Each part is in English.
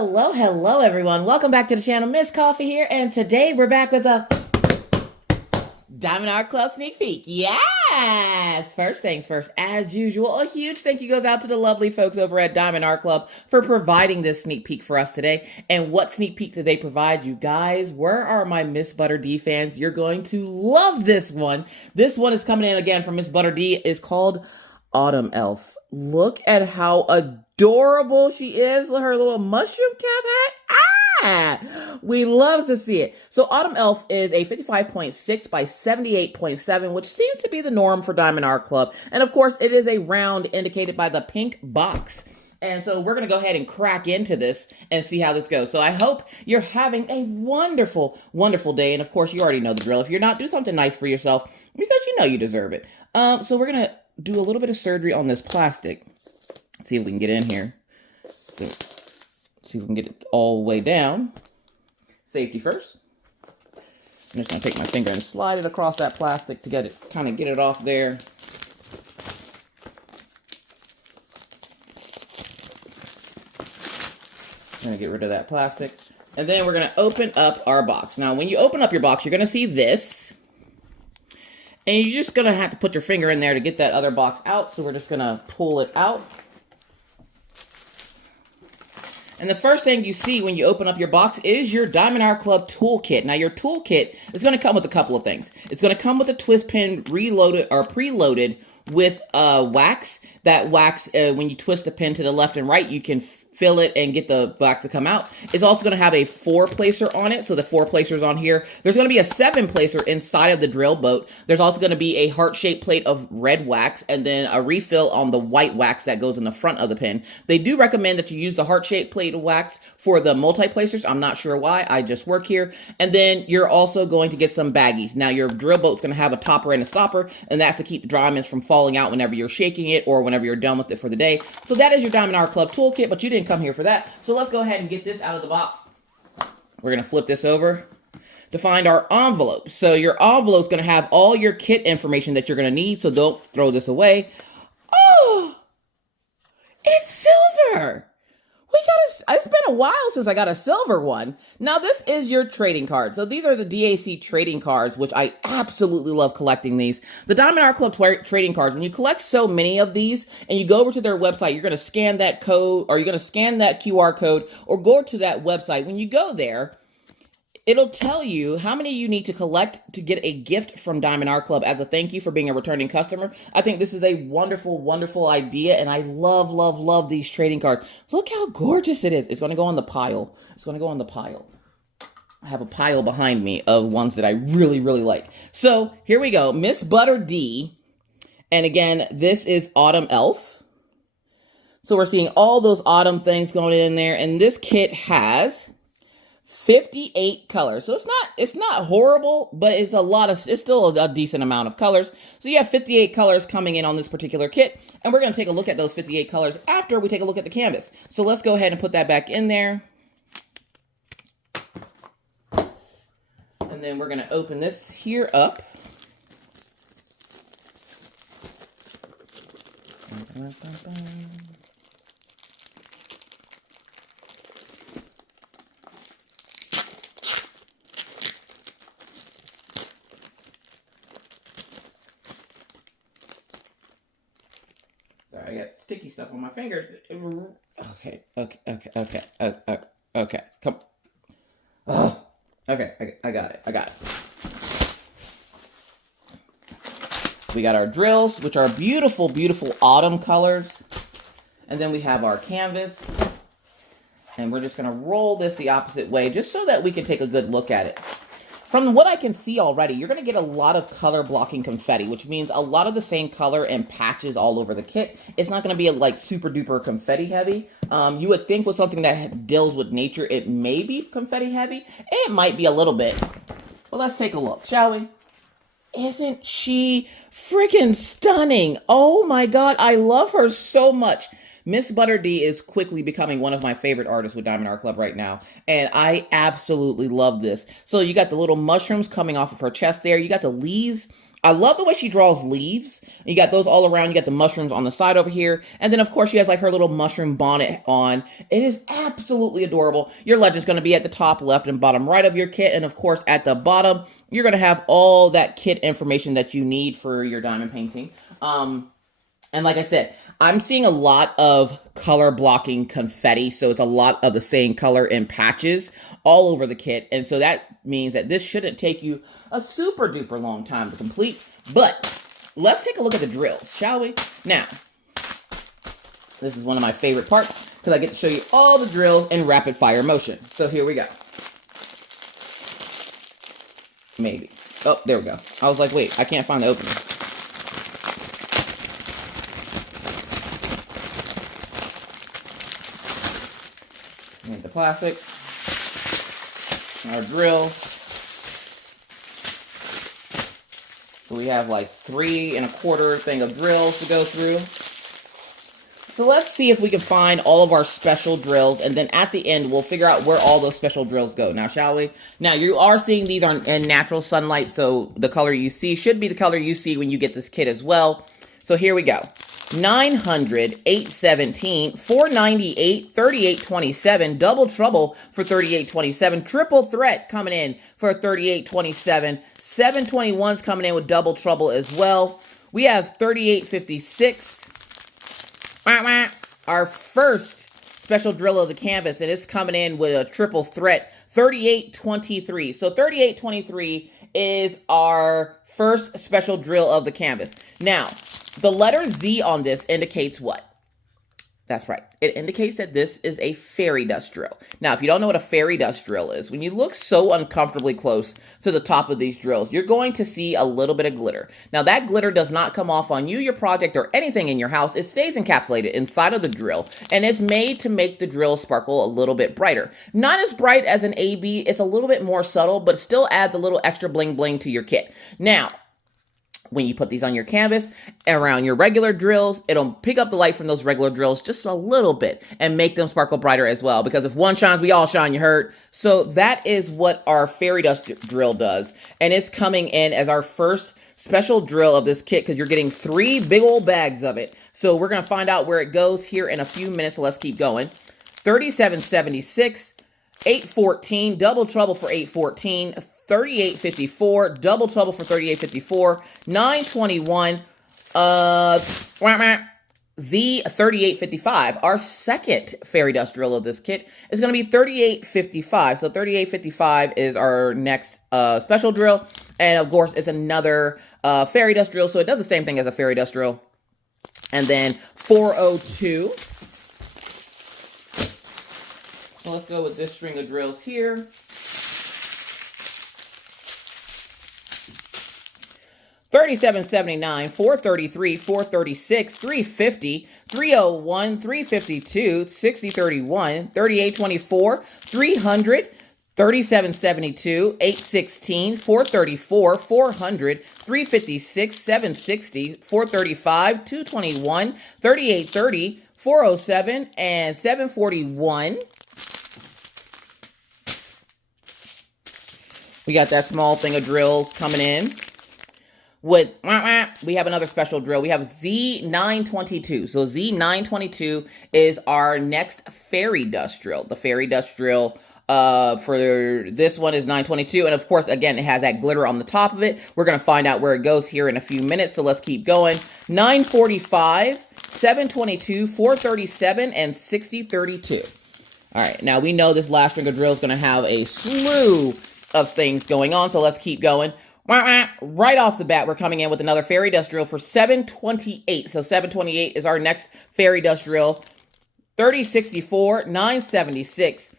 Hello, everyone. Welcome back to the channel. Miss Coffee here, and today we're back with a Diamond Art Club sneak peek. Yes! First things first, as usual, a huge thank you goes out to the lovely folks over at Diamond Art Club for providing this sneak peek for us today. And what sneak peek did they provide you guys? Where are my Miss Butter D fans? You're going to love this one. This one is coming in again from Miss Butter D. It's called Autumn Elf. Look at how adorable she is with her little mushroom cap hat. We love to see it. So Autumn Elf is a 55.6 by 78.7, which seems to be the norm for Diamond Art Club. And of course, it is a round indicated by the pink box. And so we're going to go ahead and crack into this and see how this goes. So I hope you're having a wonderful, wonderful day. And of course, you already know the drill. If you're not, do something nice for yourself because you know you deserve it. So we're going to do a little bit of surgery on this plastic. See if we can get in here. So, see if we can get it all the way down. Safety first. I'm just going to take my finger and slide it across that plastic to get it, kind of get it off there. I'm going to get rid of that plastic. And then we're going to open up our box. Now, when you open up your box, you're going to see this. And you're just going to have to put your finger in there to get that other box out. So we're just going to pull it out. And the first thing you see when you open up your box is your Diamond Art Club toolkit. Now, your toolkit is going to come with a couple of things. It's going to come with a twist pin reloaded or preloaded with wax. That wax, when you twist the pin to the left and right, you can fill it and get the wax to come out. It's also going to have a 4-placer on it. So the 4 placers on here. There's going to be a 7-placer inside of the drill boat. There's also going to be a heart-shaped plate of red wax and then a refill on the white wax that goes in the front of the pin. They do recommend that you use the heart-shaped plate of wax for the multi-placers. I'm not sure why. I just work here. And then you're also going to get some baggies. Now your drill boat's going to have a topper and a stopper, and that's to keep the diamonds from falling out whenever you're shaking it or whenever you're done with it for the day. So that is your Diamond Art Club toolkit, but you didn't come here for that. So let's go ahead and get this out of the box. We're going to flip this over to find our envelope. So your envelope is going to have all your kit information that you're going to need. So don't throw this away. Oh, it's silver. It's been a while since I got a silver one. Now this is your trading card. So these are the DAC trading cards, which I absolutely love collecting these. The Diamond Art Club trading cards, when you collect so many of these and you go over to their website, you're going to scan that code or you're going to scan that QR code or go to that website. When you go there, it'll tell you how many you need to collect to get a gift from Diamond Art Club as a thank you for being a returning customer. I think this is a wonderful, wonderful idea, and I love, love, love these trading cards. Look how gorgeous it is. It's going to go on the pile. It's going to go on the pile. I have a pile behind me of ones that I really, really like. So here we go. Miss Butter D. And again, this is Autumn Elf. So we're seeing all those autumn things going in there, and this kit has 58 colors. So it's not horrible, but it's still a decent amount of colors. So you have 58 colors coming in on this particular kit. And we're going to take a look at those 58 colors after we take a look at the canvas. So let's go ahead and put that back in there. And then we're going to open this here up. I got sticky stuff on my fingers. Okay. Come. Oh. Okay, I got it. We got our drills, which are beautiful, beautiful autumn colors. And then we have our canvas. And we're just going to roll this the opposite way, just so that we can take a good look at it. From what I can see already, you're going to get a lot of color blocking confetti, which means a lot of the same color and patches all over the kit. It's not going to be like super duper confetti heavy. You would think with something that deals with nature, it may be confetti heavy. It might be a little bit. Well, let's take a look, shall we? Isn't she freaking stunning? Oh my God, I love her so much. Miss Butter D is quickly becoming one of my favorite artists with Diamond Art Club right now. And I absolutely love this. So you got the little mushrooms coming off of her chest there. You got the leaves I love the way she draws leaves. You got those all around. You got the mushrooms on the side over here. And then, of course, she has like her little mushroom bonnet on. It is absolutely adorable. Your legend's going to be at the top left and bottom right of your kit. And, of course, at the bottom, you're going to have all that kit information that you need for your diamond painting. And like I said, I'm seeing a lot of color blocking confetti. So it's a lot of the same color in patches all over the kit. And so that means that this shouldn't take you a super duper long time to complete. But let's take a look at the drills, shall we? Now, this is one of my favorite parts because I get to show you all the drills in rapid fire motion. So here we go. Maybe. Oh, there we go. I was like, wait, I can't find the opening. And the plastic. Our drill. So we have like 3 1/4 thing of drills to go through. So let's see if we can find all of our special drills, and then at the end, we'll figure out where all those special drills go. Now, shall we? Now, you are seeing these are in natural sunlight, so the color you see should be the color you see when you get this kit as well. So here we go. 900, 817, 498, 3827, double trouble for 3827, triple threat coming in for 3827, 721's coming in with double trouble as well. We have 3856. Our first special drill of the canvas, and it's coming in with a triple threat, 3823. So 3823 is our first special drill of the canvas. Now, the letter Z on this indicates what? That's right. It indicates that this is a fairy dust drill. Now, if you don't know what a fairy dust drill is, when you look so uncomfortably close to the top of these drills, you're going to see a little bit of glitter. Now, that glitter does not come off on you, your project, or anything in your house. It stays encapsulated inside of the drill, and it's made to make the drill sparkle a little bit brighter. Not as bright as an AB. It's a little bit more subtle, but it still adds a little extra bling bling to your kit. Now, when you put these on your canvas around your regular drills, it'll pick up the light from those regular drills just a little bit and make them sparkle brighter as well. Because if one shines, we all shine, you heard? So that is what our fairy dust drill does. And it's coming in as our first special drill of this kit because you're getting 3 big old bags of it. So we're going to find out where it goes here in a few minutes. So let's keep going. 3776, 814, double trouble for 814, 3854, double trouble for 3854, 921, Z 3855. Our second fairy dust drill of this kit is going to be 3855. So 3855 is our next special drill. And of course, it's another fairy dust drill. So it does the same thing as a fairy dust drill. And then 402. So let's go with this string of drills here. 3779, 433, 436, 350, 301, 352, 6031, 3824, 300, 3772, 816, 434, 400, 356, 760, 435, 221, 3830, 407, and 741. We got that small thing of drills coming in. With, we have another special drill. We have Z922. So Z922 is our next fairy dust drill. The fairy dust drill for this one is 922. And of course, again, it has that glitter on the top of it. We're going to find out where it goes here in a few minutes. So let's keep going. 945, 722, 437, and 6032. All right. Now we know this last string of drill is going to have a slew of things going on. So let's keep going. Right off the bat, we're coming in with another fairy dust drill for 728. So 728 is our next fairy dust drill. 3064, 976.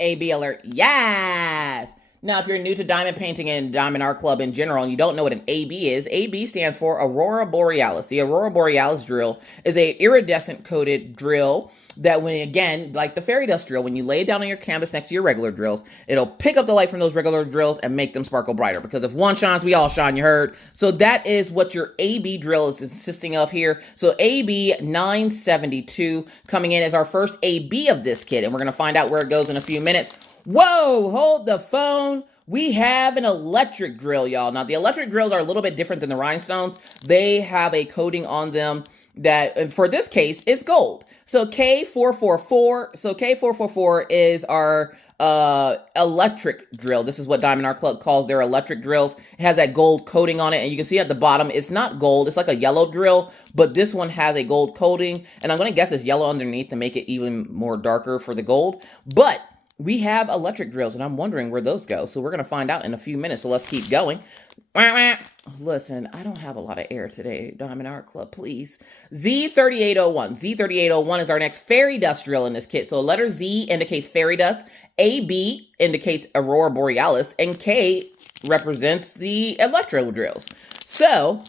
AB alert. Yeah. Now, if you're new to diamond painting and Diamond Art Club in general, and you don't know what an AB is, AB stands for Aurora Borealis. The Aurora Borealis drill is a iridescent coated drill that when, again, like the fairy dust drill, when you lay it down on your canvas next to your regular drills, it'll pick up the light from those regular drills and make them sparkle brighter. Because if one shines, we all shine, you heard? So that is what your AB drill is consisting of here. So AB 972 coming in as our first AB of this kit. And we're going to find out where it goes in a few minutes. Whoa, hold the phone. We have an electric drill, y'all. Now, the electric drills are a little bit different than the rhinestones. They have a coating on them that, for this case, is gold. So K444, K444 is our electric drill. This is what Diamond Art Club calls their electric drills. It has that gold coating on it, and you can see at the bottom, it's not gold. It's like a yellow drill, but this one has a gold coating, and I'm going to guess it's yellow underneath to make it even more darker for the gold. But we have electric drills, and I'm wondering where those go. So we're going to find out in a few minutes. So let's keep going. Listen, I don't have a lot of air today, Diamond Art Club, please. Z3801. Z3801 is our next fairy dust drill in this kit. So letter Z indicates fairy dust, AB indicates aurora borealis, and K represents the electro drills. So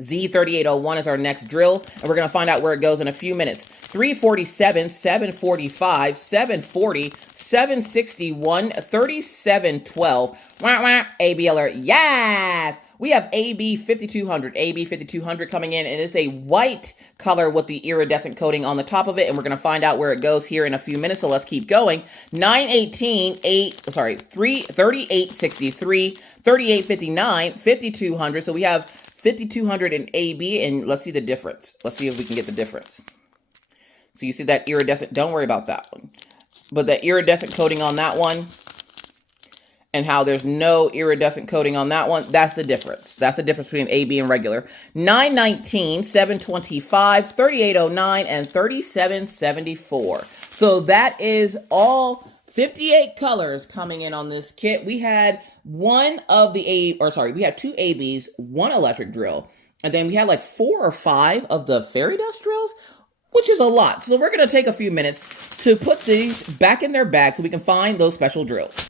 Z3801 is our next drill, and we're going to find out where it goes in a few minutes. 347, 745, 740, 761, 3712. AB alert. Yes! We have AB 5200. AB 5200 coming in, and it's a white color with the iridescent coating on the top of it, and we're going to find out where it goes here in a few minutes, so let's keep going. 918, 3863, 3859, 5200. So we have 5200 in AB, and let's see the difference. Let's see if we can get the difference. So you see that iridescent, don't worry about that one. But the iridescent coating on that one, and how there's no iridescent coating on that one, that's the difference. That's the difference between AB and regular. 919, 725, 3809, and 3774. So that is all 58 colors coming in on this kit. We had we had 2 ABs, 1 electric drill, and then we had like 4 or 5 of the fairy dust drills, which is a lot. So we're going to take a few minutes to put these back in their bag so we can find those special drills.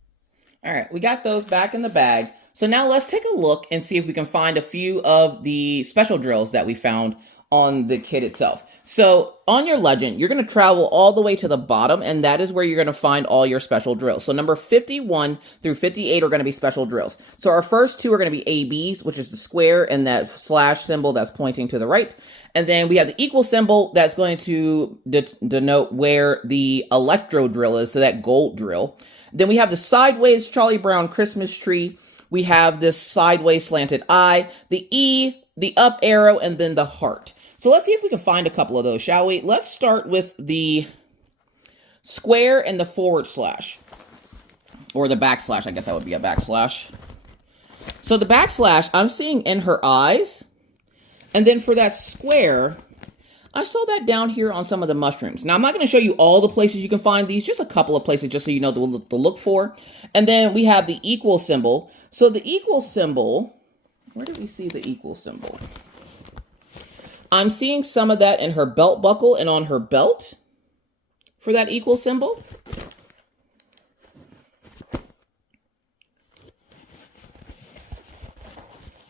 All right, we got those back in the bag. So now let's take a look and see if we can find a few of the special drills that we found on the kit itself. So on your legend, you're going to travel all the way to the bottom, and that is where you're going to find all your special drills. So number 51 through 58 are going to be special drills. So our first 2 are going to be ABs, which is the square and that slash symbol that's pointing to the right. And then we have the equal symbol that's going to denote where the electro drill is, so that gold drill. Then we have the sideways Charlie Brown Christmas tree. We have this sideways slanted eye, the E, the up arrow, and then the heart. So let's see if we can find a couple of those, shall we? Let's start with the square and the forward slash. Or the backslash, I guess that would be a backslash. So the backslash, I'm seeing in her eyes. And then for that square, I saw that down here on some of the mushrooms. Now, I'm not going to show you all the places you can find these, just a couple of places just so you know to look for. And then we have the equal symbol. So the equal symbol, where did we see the equal symbol? I'm seeing some of that in her belt buckle and on her belt for that equal symbol.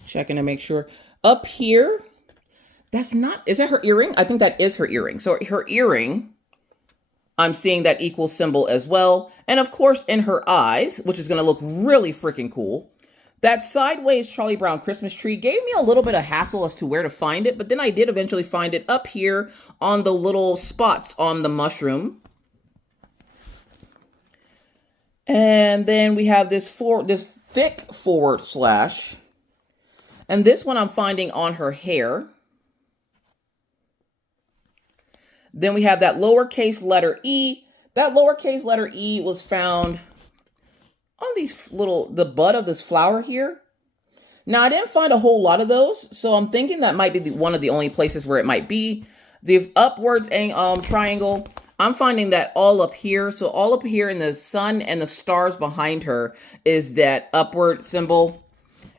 Checking to make sure. Up here, that's not, is that her earring? I think that is her earring. So her earring, I'm seeing that equal symbol as well. And of course, in her eyes, which is going to look really freaking cool, that sideways Charlie Brown Christmas tree gave me a little bit of hassle as to where to find it, but then I did eventually find it up here on the little spots on the mushroom. And then we have this thick forward slash. And this one I'm finding on her hair. Then we have that lowercase letter E. That lowercase letter E was found on the bud of this flower here. Now, I didn't find a whole lot of those, so I'm thinking that might be one of the only places where it might be. The upwards triangle, I'm finding that all up here. So all up here in the sun and the stars behind her is that upward symbol.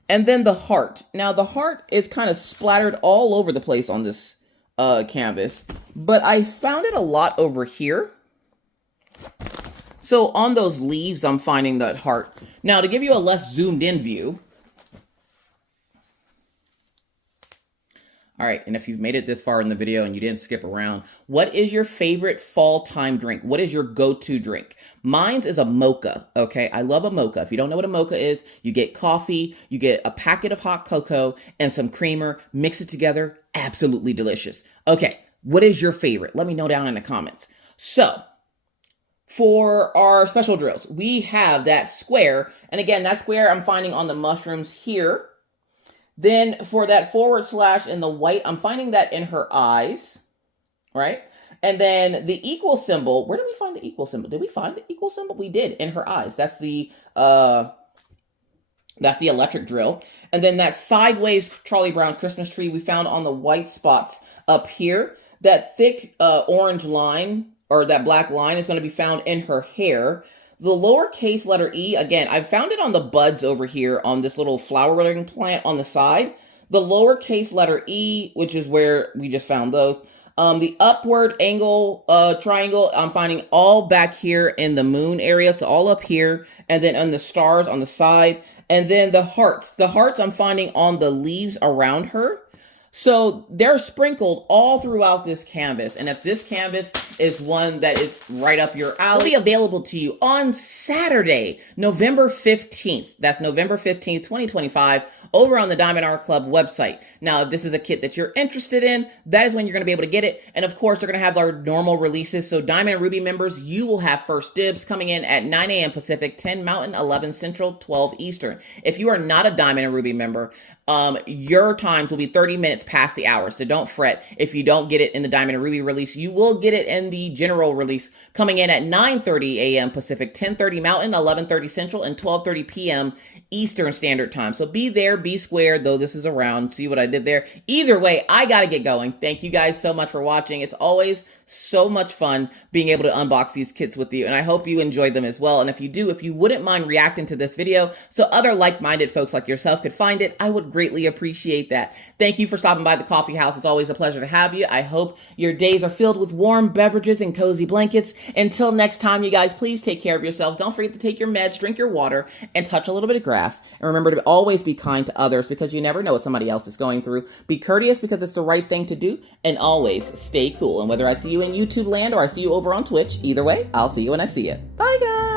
And then the heart. Now, the heart is kind of splattered all over the place on this canvas, but I found it a lot over here. So on those leaves, I'm finding that heart. Now, to give you a less zoomed in view. All right, and if you've made it this far in the video and you didn't skip around, what is your favorite fall time drink? What is your go-to drink? Mine's is a mocha, okay? I love a mocha. If you don't know what a mocha is, you get coffee, you get a packet of hot cocoa, and some creamer, mix it together, absolutely delicious. Okay, what is your favorite? Let me know down in the comments. So, for our special drills, we have that square. And again, that square I'm finding on the mushrooms here. Then for that forward slash in the white, I'm finding that in her eyes, right? And then the equal symbol, where did we find the equal symbol? Did we find the equal symbol? We did, in her eyes. That's the electric drill. And then that sideways Charlie Brown Christmas tree we found on the white spots up here. That thick orange line, or that black line, is going to be found in her hair. The lowercase letter E, again, I found it on the buds over here on this little flowering plant on the side. The lowercase letter E, which is where we just found those. The upward angle triangle, I'm finding all back here in the moon area, so all up here, and then on the stars on the side. And then the hearts I'm finding on the leaves around her. So they're sprinkled all throughout this canvas. And if this canvas is one that is right up your alley, it'll be available to you on Saturday, November 15th. That's November 15th, 2025, over on the Diamond Art Club website. Now, if this is a kit that you're interested in, that is when you're going to be able to get it. And of course, they're going to have our normal releases. So Diamond and Ruby members, you will have first dibs coming in at 9 a.m. Pacific, 10 Mountain, 11 Central, 12 Eastern. If you are not a Diamond and Ruby member, your times will be 30 minutes past the hour. So don't fret if you don't get it in the Diamond and Ruby release. You will get it in the general release coming in at 9:30 a.m. Pacific, 10:30 Mountain, 11:30 Central, and 12:30 p.m. Eastern Standard Time. So be there, be square, though this is around. See what I did there? Either way, I got to get going. Thank you guys so much for watching. It's always so much fun being able to unbox these kits with you, and I hope you enjoyed them as well. And if you do, if you wouldn't mind reacting to this video so other like-minded folks like yourself could find it, I would greatly appreciate that. Thank you for stopping by the coffee house. It's always a pleasure to have you. I hope your days are filled with warm beverages and cozy blankets. Until next time, you guys, please take care of yourself. Don't forget to take your meds, drink your water, and touch a little bit of grass. And remember to always be kind to others, because you never know what somebody else is going through. Be courteous because it's the right thing to do, and always stay cool. And whether I see you in YouTube land or I see you over on Twitch, either way, I'll see you when I see you. Bye, guys.